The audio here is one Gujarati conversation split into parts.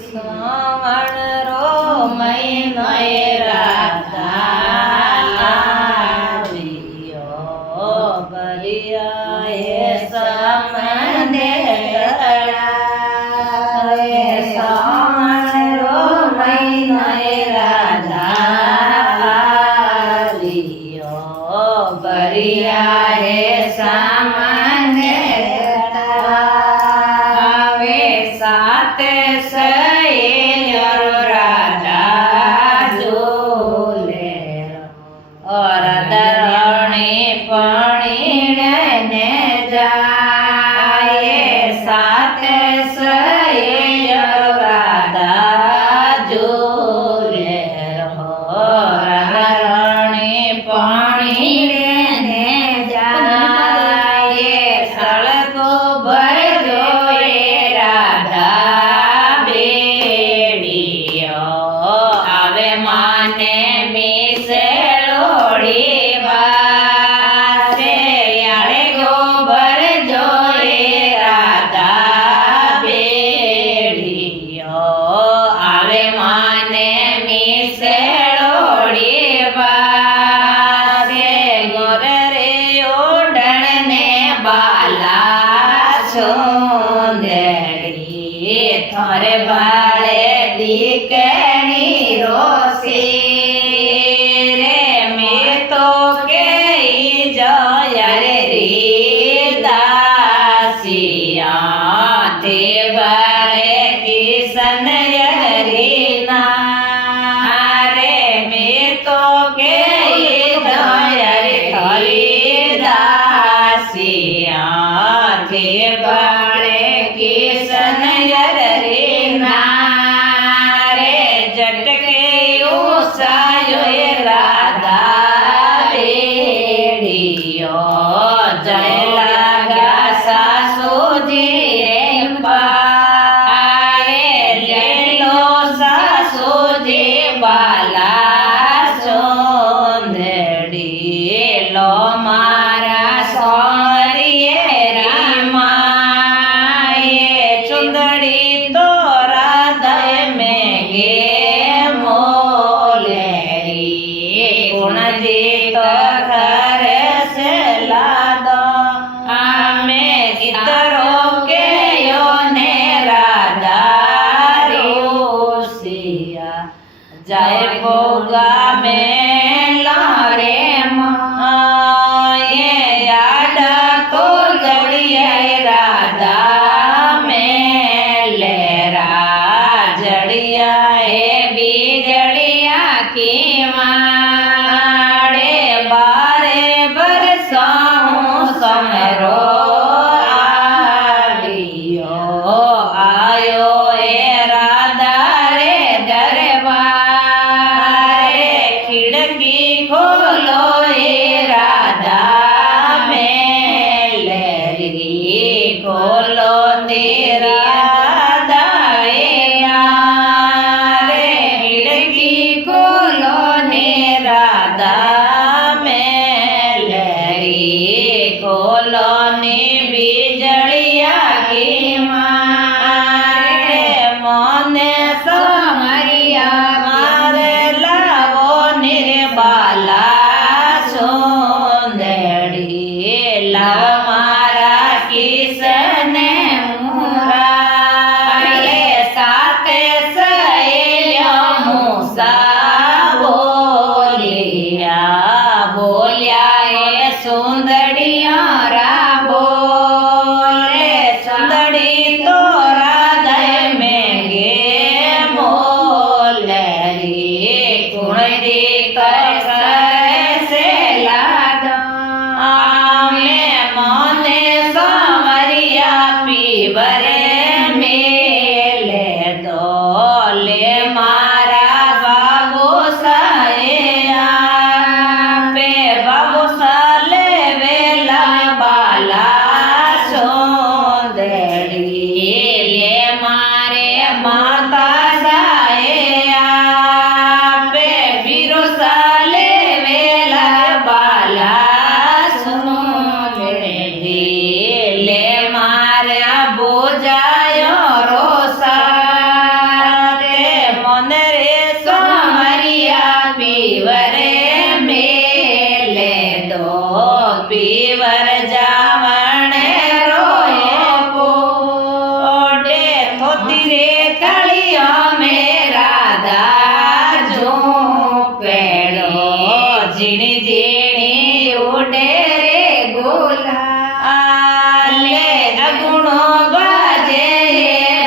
શ્રાવણ રો મહિનો રાધા આવ્યો બલિયા સમંદે શ્રાવણ રો મહિનો રાધા આવ્યો બલિયા સામંદે थोरे बाले दीकरी रोसी रे मैं तो के जय रे दासिया ते बारे किसन रे ना रे मैं तो के जय रे दासिया ते बारे किसन जय भोगा में लारे ये याद तो जड़िया राधा में लेरा जड़िया बीजड़िया की माड़े बारे बरसाऊं समरो आयो राधा रे दरबार खोलो राधा मेलरी खोलो राधा रे खिड़की खोलो राधा मेलरी खोलो बिजड़िया की मारे मोने समरिया मारे लावो निर्बाला मारा किसने मुरारे साथे सहेलिया मूसा बोलिया बोलिया ये सुंदरिया रा बोले सुंदरी तो राधा में गे मोलरी कुणरी से लादा बरे मेले दोले मारा बाबू साया पे बाबू साले वेला बाला सोंदड़ी ले मारे माता साया पे बीरो साले वेला बाला सोंदड़ी ले मारे વરજાવણે રોએ પોટે થોતી રે તળિયો મે રાધા જો પેડો ઝીણી ઝીણી ઉડે રે ગુલાલે અગુણો બાજે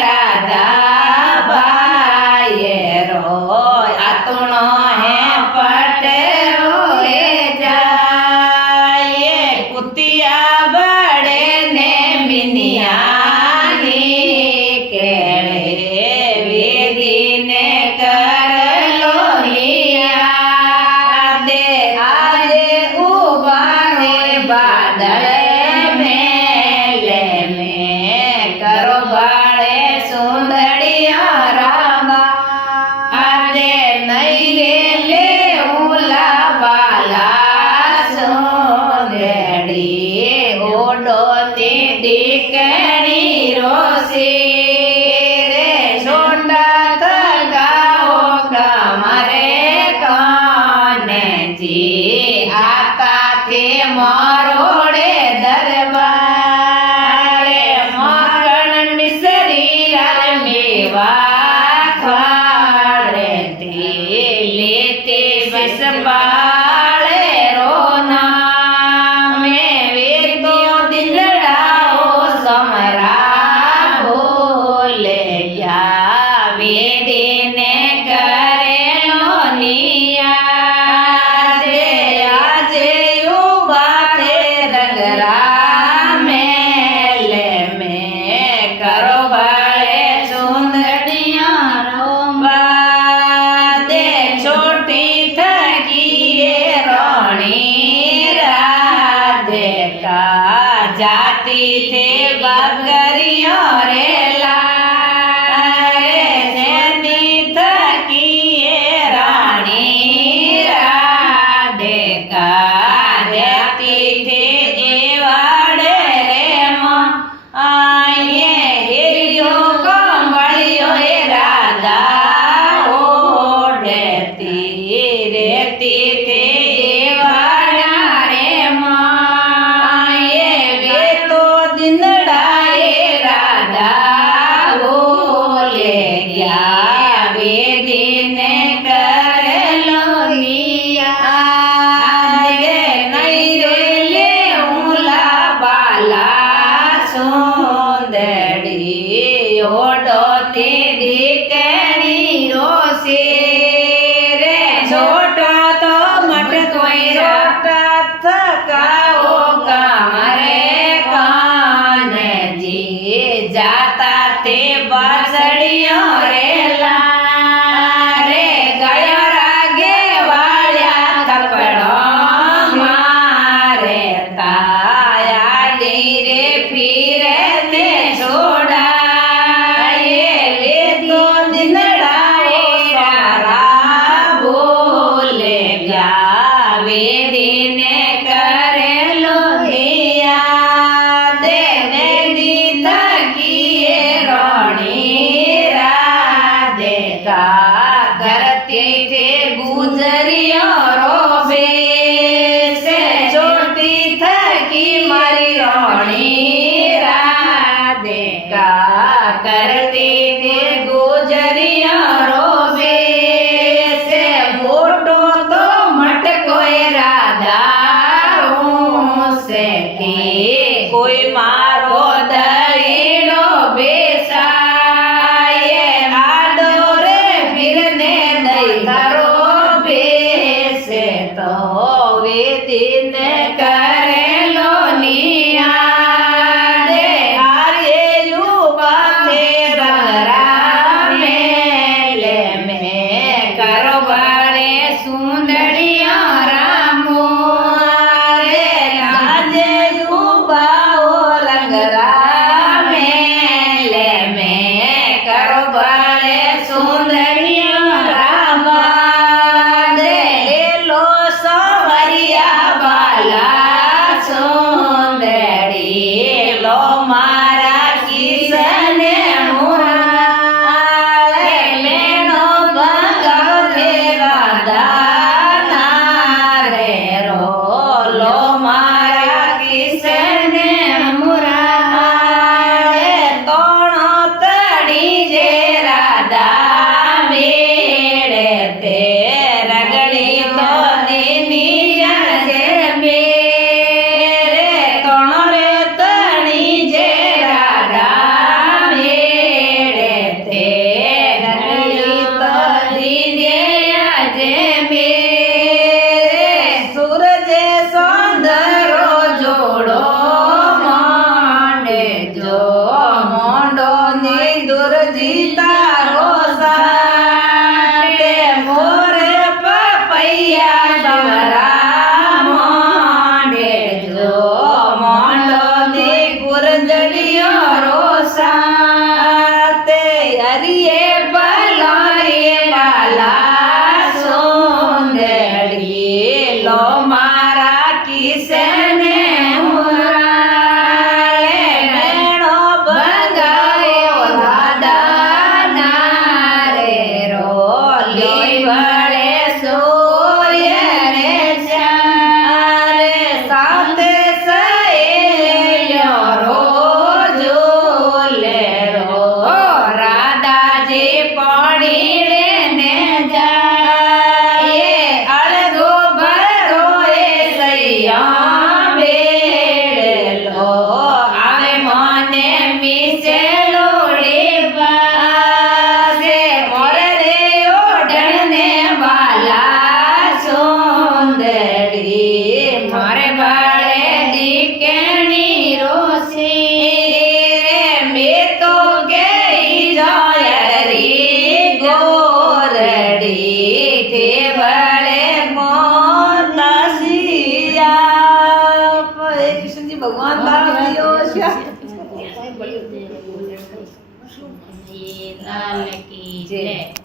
રાધા ભાઈ રોય આતુણો હે પટે રોએ જાય કુતિયા બળે ને મિનિયાની કેળે વેદીને કરલો લિયા દે આજે ઉભા રે બાદળ મેલે મેં કરો બાળે સુંદરિયા રામા આજે નહીં રે લે ઉલા બાલા સુંદરી ઓડો તે દીકરી રોસી રે સોંડા તગાઓ કમરે કાનજી આતાથે મરોડે દરબારે મકણ મિસરી મેવા ખાડે તે લેતે સંભાળે રોના મેં વેદો દિલડાઓ સમરા બોલે ગયા વેદીને કરેલો નિયા દે આજે ઉભા તે રંગરા મેલે મેં કરો બાળે સુંદરિયા રોંબા દે છોટી થકી રોણી રાધે કા જાતી થે બકરીઓ રે લારે જેની થકી રાણી રાધે કા જાતી થે એવાડે રે આયે હેરિયો કમળિયો એ રાધા ઓડેતી રેતી તે એવાડા રે માયે વેતો દિનડાએ રાધા બોલે ગયા વેદીને કરેલો લિયા દે નહીં રે લે ઉલા બાલા સુંદરી ઓડો તે દીકરી રોસી રે છોટો તો મટકોય રોટા થકાઓ કમરે કાનજી જાતા તે બાસડીઓ રે લારે ગયો રાગે વાળ્યા થપડો મારે તાયા ડીરે ફીરે તે છોડાયે લેતો દિનડાએ સારા બોલે ગયા વેદીને કરેલો લિયા દે ને દીધા કીએ રોણી રાધે કા ધરતી તે ગુજરીઓ રોબે સે ચોટી થકી મારી રોણી રાધે કા કરતી તે ગુજરીઓ રોબે સે મોટો તો મટકોય રાધા સે કે કોઈ મારો દઈડો બેસાય આડો રે પીરને દઈ ધરો બેસે તો વેદીને કરેલો નિયા દે આજે યુવા તે રંગરા મેલે મેં કરો બાળે સુંદરિયા રામો રે આજે યુવાઓ રંગરા મેલે મેં દોરડી તે વળે મોતા સિયા કૃષ્ણજી ભગવાન બાળ્યો છે લાલ કી જય